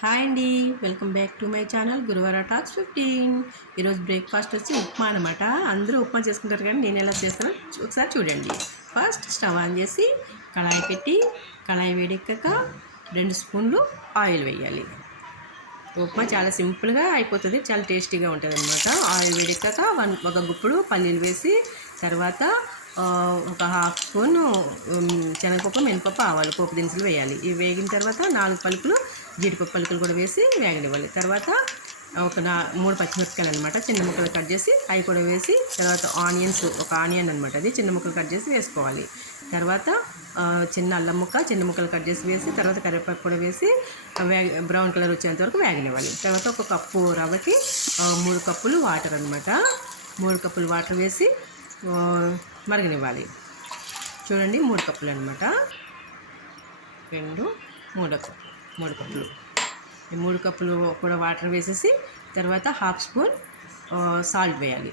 Hi అండి welcome back to my channel Guruvara talks fifteen. ఈరోజు breakfast వచ్చి ఉప్మా అనమాట అందరూ ఉప్మా చేసుకుంటారు కానీ నేను ఎలా చేస్తానో ఒకసారి చూడండి. ఫస్ట్ స్టవ్ ఆన్ చేసి కళాయి పెట్టి కళాయి వేడెక్కాక రెండు స్పూన్లు ఆయిల్ వేయాలి. ఉప్మా చాలా సింపుల్గా అయిపోతుంది చాలా టేస్టీగా ఉంటుంది అనమాట ఆయిల్ వేడెక్కాక వన్ ఒక గుప్పుడు పల్లీలు వేసి తర్వాత ఒక హాఫ్ స్పూన్ శనగపప్పు మినపప్పు ఆవాలు పోపు దినుసులు వేయాలి. ఇవి వేగిన తర్వాత నాలుగు పలుకులు జీడిపప్పు పలుకులు కూడా వేసి వేగనివ్వాలి. తర్వాత ఒక నా మూడు పచ్చిమిరపకాయలు అనమాట చిన్న ముక్కలు కట్ చేసి అవి కూడా వేసి తర్వాత ఆనియన్స్ ఒక ఆనియన్ అనమాట అది చిన్న ముక్కలు కట్ చేసి వేసుకోవాలి. తర్వాత చిన్న అల్లం ముక్క చిన్న ముక్కలు కట్ చేసి వేసి తర్వాత కరివేపాకు కూడా వేసి వేగ బ్రౌన్ కలర్ వచ్చేంత వరకు వేగనివ్వాలి. తర్వాత ఒక కప్పు రవ్వకి మూడు కప్పులు వాటర్ అనమాట మూడు కప్పులు వాటర్ వేసి మరగనివ్వాలి. చూడండి మూడు కప్పులు అనమాట రెండు మూడు కప్పులు. మూడు కప్పులు. ఈ మూడు కప్పులు కూడా వాటర్ వేసేసి తర్వాత హాఫ్ స్పూన్ సాల్ట్ వేయాలి.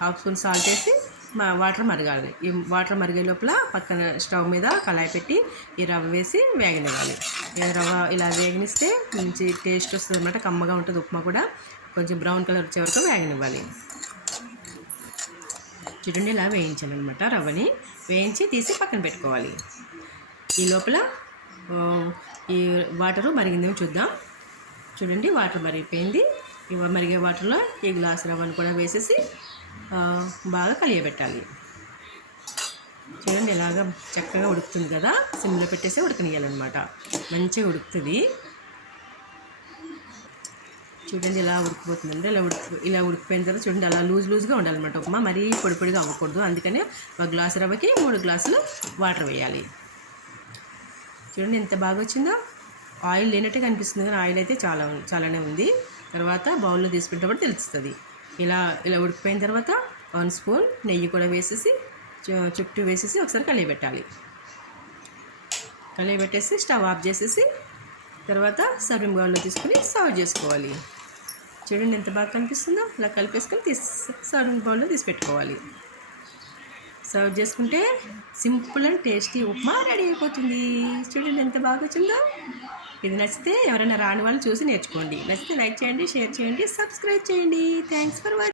హాఫ్ స్పూన్ సాల్ట్ వేసి మా వాటర్ మరగాలి. ఈ వాటర్ మరిగే లోపల పక్కన స్టవ్ మీద కళాయి పెట్టి ఈ రవ్వ వేసి వేగనివ్వాలి. ఈ రవ్వ ఇలా వేగనిస్తే మంచి టేస్ట్ వస్తుంది అనమాట కమ్మగా ఉంటుంది ఉప్మా కూడా. కొంచెం బ్రౌన్ కలర్ వచ్చే వరకు వేగనివ్వాలి. చూడండి ఇలా వేయించాలి అనమాట రవ్వని. వేయించి తీసి పక్కన పెట్టుకోవాలి. ఈ లోపల ఈ వాటరు మరిగిందేమో చూద్దాం. చూడండి వాటర్ మరిగిపోయింది. మరిగే వాటర్లో ఈ గ్లాస్ రవ్వను కూడా వేసేసి బాగా కలియబెట్టాలి. చూడండి ఇలాగ చక్కగా ఉడుకుతుంది కదా? సిమ్లో పెట్టేసి ఉడకనియాలన్నమాట మంచిగా ఉడుకుతుంది. చూడండి ఇలా ఉడికిపోతుందంటే ఇలా ఉడికి ఇలా ఉడికిపోయిన తర్వాత చూడండి అలా లూజ్ లూజ్గా ఉండాలన్నమాట ఉప్మా. మరీ పొడి పొడిగా అవ్వకూడదు. అందుకని ఒక గ్లాసు రవ్వకి మూడు గ్లాసులు వాటర్ వేయాలి. చూడండి ఎంత బాగా వచ్చిందో. ఆయిల్ లేనట్టే కనిపిస్తుంది కానీ ఆయిల్ అయితే చాలా చాలానే ఉంది. తర్వాత బౌల్లో తీసుకుంటే తెలుస్తుంది. ఇలా ఇలా ఉడికిపోయిన తర్వాత వన్ స్పూన్ నెయ్యి కూడా వేసేసి చుట్టూ వేసేసి ఒకసారి కలియబెట్టాలి. కలియబెట్టేసి స్టవ్ ఆఫ్ చేసేసి తర్వాత సర్వింగ్ బౌల్లో తీసుకుని సర్వ్ చేసుకోవాలి. చూడండి ఎంత బాగా కనిపిస్తుందో. ఇలా కలిపేసుకొని తీసి సర్వింగ్ బౌల్లో తీసి పెట్టుకోవాలి. సర్వ్ చేసుకుంటే simple and tasty upma ready అయిపోతుంది. చూడండి ఎంత బాగా వచ్చిందో. ఇది నచ్చితే ఎవరైనా రాని వాళ్ళు చూసి నేర్చుకోండి. నచ్చితే లైక్ చేయండి షేర్ చేయండి సబ్స్క్రైబ్ చేయండి. Thanks for watching